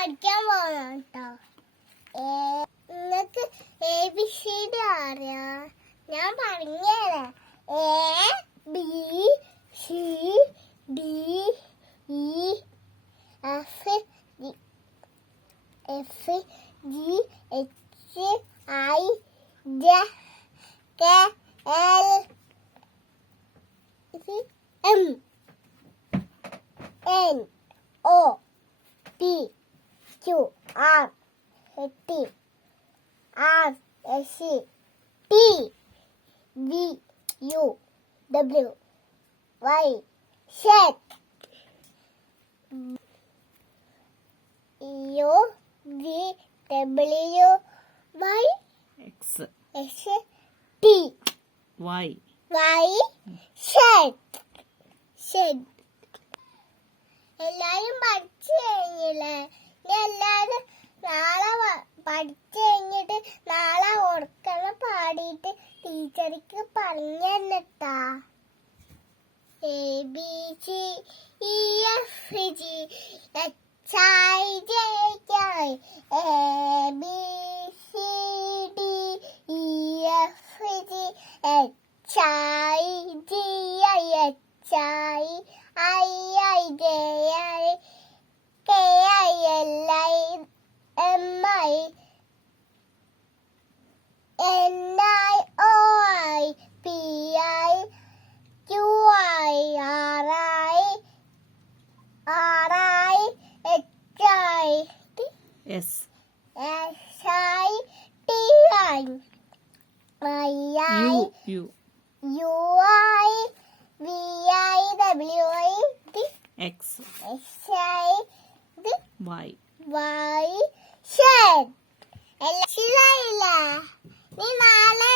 പഠിക്കാൻ പോകണം കേട്ടോ. നിങ്ങൾക്ക് ABCD അറിയാ? ഞാൻ പറഞ്ഞുതരാം. ABCD എല്ലാരും പഠിച്ചു കഴിഞ്ഞില്ലേ? എല്ലാരും നാളെ പഠിച്ചു കഴിഞ്ഞിട്ട് നാളെ ഓർക്കണം പാടിയിട്ട് ടീച്ചർക്ക് പറഞ്ഞു തന്നിട്ടാ. ABCDEFG മനസ്സിലായില്ല? നീ നാളെ